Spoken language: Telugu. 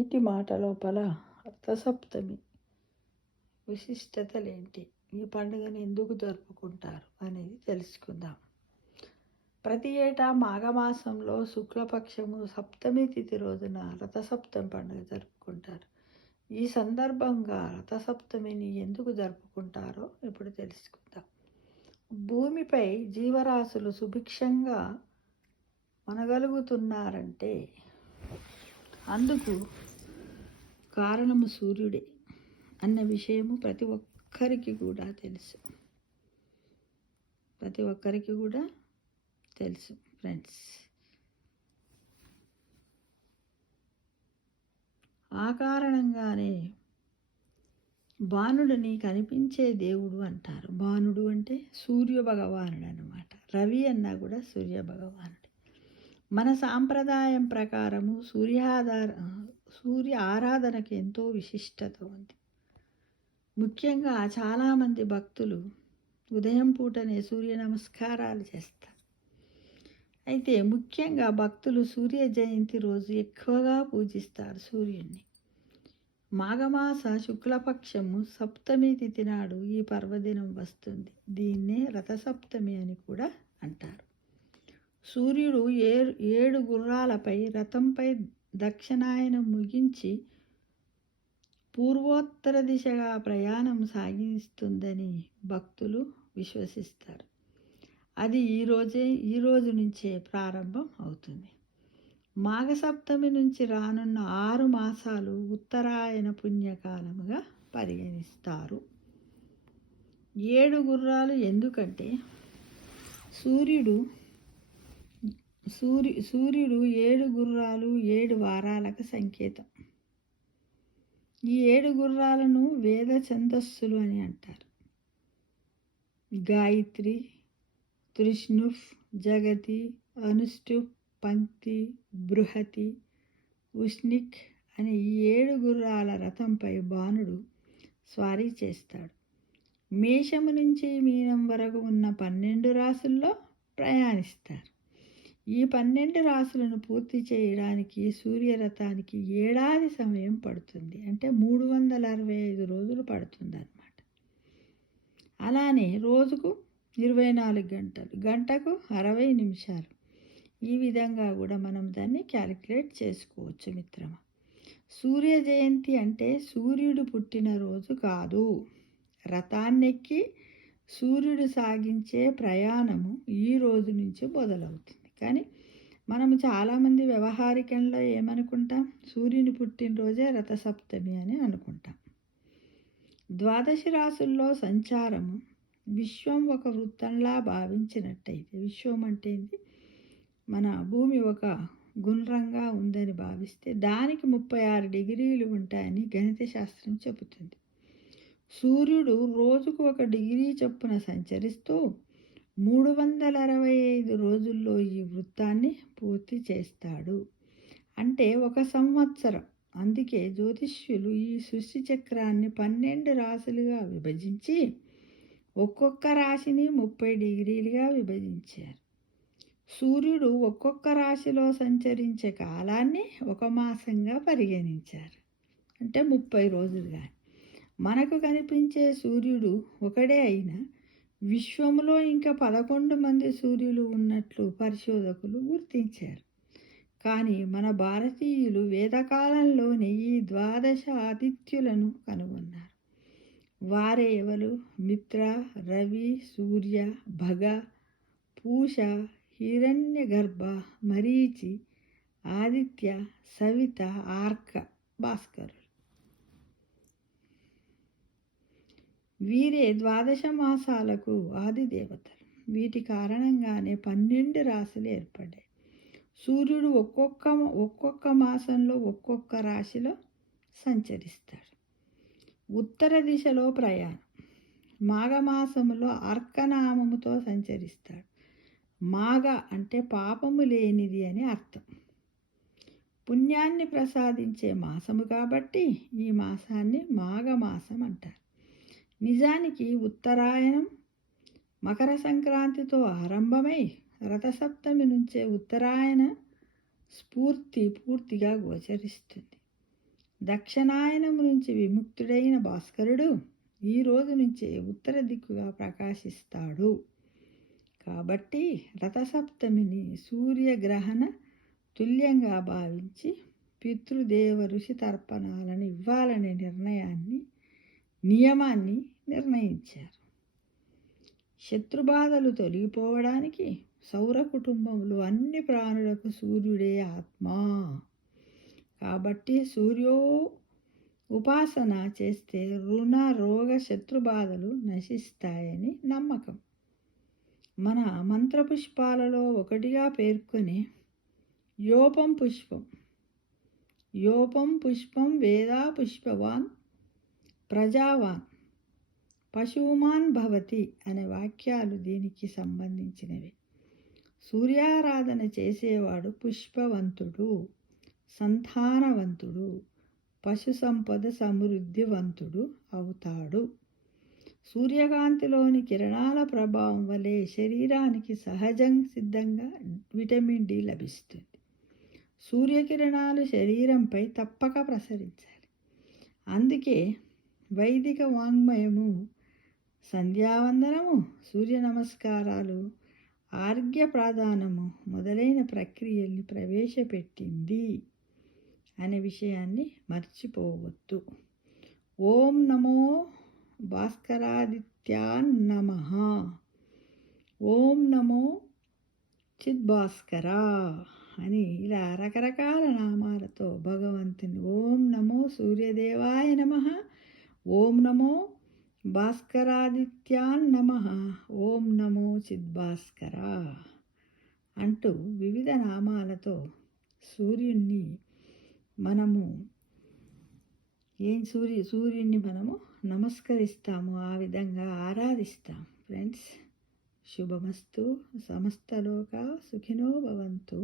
నీటి మాట లోపల రథసప్తమి విశిష్టతలేంటి, ఈ పండుగను ఎందుకు జరుపుకుంటారు అనేది తెలుసుకుందాం. ప్రతి ఏటా మాఘమాసంలో శుక్లపక్షము సప్తమి తిథి రోజున రథసప్తమి పండుగ జరుపుకుంటారు. ఈ సందర్భంగా రథసప్తమిని ఎందుకు జరుపుకుంటారో ఇప్పుడు తెలుసుకుందాం. భూమిపై జీవరాశులు సుభిక్షంగా మనగలుగుతున్నారంటే అందుకు కారణము సూర్యుడే అన్న విషయము ప్రతి ఒక్కరికి కూడా తెలుసు ఫ్రెండ్స్. ఆ కారణంగానే బాణుడిని కనిపించే దేవుడు అంటారు. బాణుడు అంటే సూర్య భగవానుడు అన్నమాట. రవి అన్నా కూడా సూర్య భగవానుడు. మన సాంప్రదాయం ప్రకారము సూర్య ఆరాధనకు ఎంతో విశిష్టత ఉంది. ముఖ్యంగా చాలామంది భక్తులు ఉదయం పూటనే సూర్య నమస్కారాలు చేస్తారు. అయితే ముఖ్యంగా భక్తులు సూర్య జయంతి రోజు ఎక్కువగా పూజిస్తారు సూర్యుడిని. మాఘమాస శుక్లపక్షము సప్తమి తిథి నాడు ఈ పర్వదినం వస్తుంది. దీన్నే రథసప్తమి అని కూడా అంటారు. సూర్యుడు 7 గుర్రాలపై రథంపై దక్షిణాయనం ముగించి పూర్వోత్తర దిశగా ప్రయాణం సాగిస్తుందని భక్తులు విశ్వసిస్తారు. అది ఈ రోజు నుంచే ప్రారంభం అవుతుంది. మాఘసప్తమి నుంచి రానున్న 6 మాసాలు ఉత్తరాయణ పుణ్యకాలముగా పరిగణిస్తారు. 7 గుర్రాలు ఎందుకంటే సూర్యుడు 7 గుర్రాలు 7 వారాలకు సంకేతం. ఈ 7 గుర్రాలను వేద ఛందస్సులు అని అంటారు. గాయత్రి, త్రిష్ణుఫ్, జగతి, అనుష్టుప్, పంక్తి, బృహతి, ఉష్ణిక్ అనే ఈ 7 గుర్రాల రథంపై బాణుడు స్వారీ చేస్తాడు. మేషము నుంచి మీనం వరకు ఉన్న 12 రాసుల్లో ప్రయాణిస్తారు. ఈ 12 రాసులను పూర్తి చేయడానికి సూర్యరథానికి ఏడాది సమయం పడుతుంది. అంటే 365 రోజులు పడుతుంది అన్నమాట. అలానే రోజుకు 24 గంటలు, గంటకు 60 నిమిషాలు. ఈ విధంగా కూడా మనం దాన్ని క్యాలిక్యులేట్ చేసుకోవచ్చు మిత్రమా. సూర్య జయంతి అంటే సూర్యుడు పుట్టినరోజు కాదు. రథాన్నెక్కి సూర్యుడు సాగించే ప్రయాణము ఈ రోజు నుంచి మొదలవుతుంది. కానీ మనము చాలామంది వ్యవహారికంలో ఏమనుకుంటాం, సూర్యుని పుట్టినరోజే రథసప్తమి అని అనుకుంటాం. 12 రాసుల్లో సంచారము విశ్వం ఒక వృత్తంలా భావించినట్టయితే, విశ్వం అంటే మన భూమి ఒక గుండ్రంగా ఉందని భావిస్తే దానికి 36 డిగ్రీలు ఉంటాయని గణిత శాస్త్రం చెబుతుంది. సూర్యుడు రోజుకు 1 డిగ్రీ చొప్పున సంచరిస్తూ 365 రోజుల్లో ఈ వృత్తాన్ని పూర్తి చేస్తాడు. అంటే 1 సంవత్సరం. అందుకే జ్యోతిష్యులు ఈ సృష్టి చక్రాన్ని 12 రాశులుగా విభజించి ఒక్కొక్క రాశిని 30 డిగ్రీలుగా విభజించారు. సూర్యుడు ఒక్కొక్క రాశిలో సంచరించే కాలాన్ని 1 మాసంగా పరిగణించారు. అంటే 30 రోజులుగా. మనకు కనిపించే సూర్యుడు ఒకడే అయినా విశ్వంలో ఇంకా 11 మంది సూర్యులు ఉన్నట్లు పరిశోధకులు గుర్తించారు. కానీ మన భారతీయులు వేదకాలంలోనే ఈ 12 ఆదిత్యులను కనుగొన్నారు. వారే ఎవరు? మిత్ర, రవి, సూర్య, భగ, పూష, హిరణ్యగర్భ, మరీచి, ఆదిత్య, సవిత, ఆర్క, భాస్కరుడు. వీరే 12 మాసాలకు ఆది దేవతలు. వీటి కారణంగానే 12 రాశులు ఏర్పడ్డాయి. సూర్యుడు ఒక్కొక్క మాసంలో ఒక్కొక్క రాశిలో సంచరిస్తాడు. ఉత్తర దిశలో ప్రయాణం. మాఘమాసములో అర్కనామముతో సంచరిస్తాడు. మాఘ అంటే పాపము లేనిది అని అర్థం. పుణ్యాన్ని ప్రసాదించే మాసము కాబట్టి ఈ మాసాన్ని మాఘమాసం అంటారు. నిజానికి ఉత్తరాయణం మకర సంక్రాంతితో ఆరంభమై రథసప్తమి నుంచే ఉత్తరాయణ పూర్తిగా గోచరిస్తుంది. దక్షిణాయనం నుంచి విముక్తుడైన భాస్కరుడు ఈ రోజు నుంచే ఉత్తర దిక్కుగా ప్రకాశిస్తాడు. కాబట్టి రథసప్తమిని సూర్యగ్రహణ తుల్యంగా భావించి పితృదేవ ఋషి తర్పణాలను ఇవ్వాలనే నియమాన్ని నిర్ణయించారు. శత్రుబాధలు తొలగిపోవడానికి సౌర కుటుంబంలో అన్ని ప్రాణులకు సూర్యుడే ఆత్మ. కాబట్టి ఉపాసన చేస్తే రుణ రోగ శత్రుబాధలు నశిస్తాయని నమ్మకం. మన మంత్రపుష్పాలలో ఒకటిగా పేర్కొనే యోపం పుష్పం వేదా పుష్పవాన్ ప్రజావాన్ పశుమాన్ భవతి అనే వాక్యాలు దీనికి సంబంధించినవి. సూర్యారాధన చేసేవాడు పుష్పవంతుడు, సంతానవంతుడు, పశు సంపద సమృద్ధివంతుడు అవుతాడు. సూర్యకాంతిలోని కిరణాల ప్రభావం వలె శరీరానికి సిద్ధంగా విటమిన్ డి లభిస్తుంది. సూర్యకిరణాలు శరీరంపై తప్పక ప్రసరించాలి. అందుకే వైదిక వాంగ్మయము సంధ్యావందనము, సూర్య నమస్కారాలు, ఆర్ఘ్య ప్రాదానము మొదలైన ప్రక్రియల్ని ప్రవేశపెట్టింది అనే విషయాన్ని మర్చిపోవద్దు. ఓం నమో భాస్కరాదిత్యాన్ నమః. ఓం నమో చిద్భాస్కరా అని ఇలా రకరకాల నామాలతో భగవంతుని ఓం నమో సూర్యదేవాయ నమః, ఓం నమో భాస్కరాదిత్యాన్ నమః, ఓం నమో చిద్భాస్కరా అంటూ వివిధ నామాలతో సూర్యుణ్ణి మనము నమస్కరిస్తాము, ఆ విధంగా ఆరాధిస్తాం. ఫ్రెండ్స్, శుభమస్తు. సమస్తలోకా సుఖినో భవంతు.